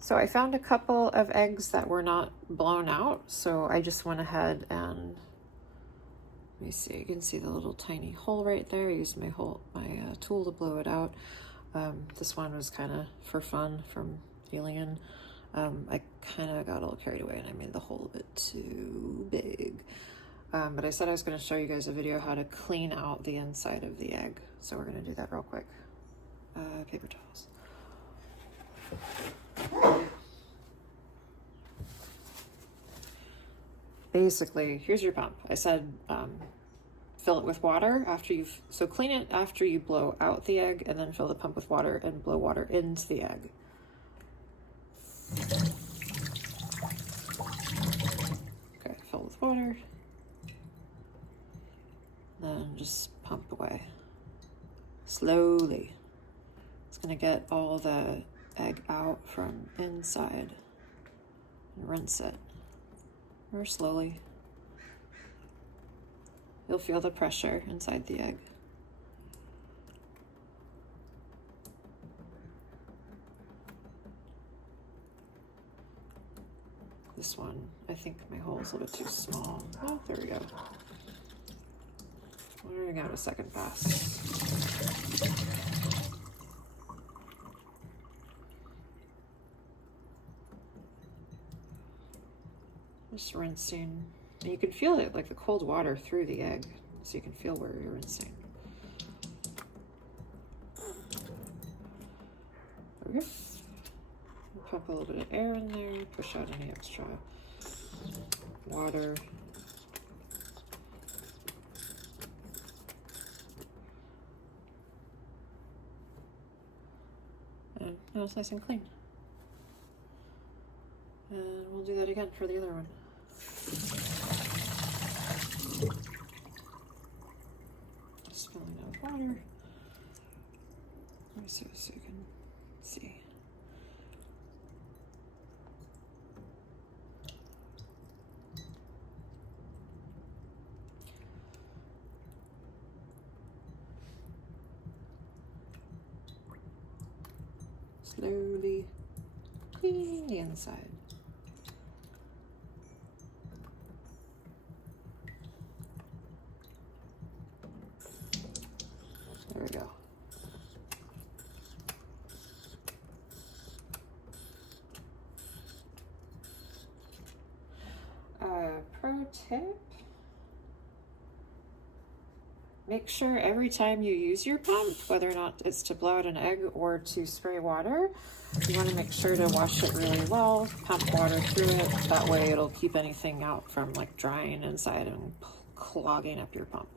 So I found a couple of eggs that were not blown out, so I just went ahead and, let me see, you can see the little tiny hole right there. I used my tool to blow it out. This one was kind of for fun from Alien. I kind of got a little carried away and I made the hole a bit too big. But I said I was going to show you guys a video how to clean out the inside of the egg. So we're going to do that real quick. Paper towels. Basically, here's your pump. I said fill it with water so clean it after you blow out the egg, and then fill the pump with water and blow water into the egg. Okay, fill with water. Then just pump away. Slowly. It's gonna get all the egg out from inside and rinse it. Or slowly. You'll feel the pressure inside the egg. This one, I think my hole is a little bit too small. Oh, there we go. We're gonna go a second pass. Just rinsing. And you can feel it, like the cold water through the egg, so you can feel where you're rinsing. There we go. Pump a little bit of air in there, push out any extra water. And now it's nice and clean. And we'll do that again for the other one. Just filling out with water. Let me see so you can see. Slowly clean the inside. There we go. Pro tip, make sure every time you use your pump, whether or not it's to blow out an egg or to spray water, you want to make sure to wash it really well, pump water through it. That way it'll keep anything out from like drying inside and clogging up your pump.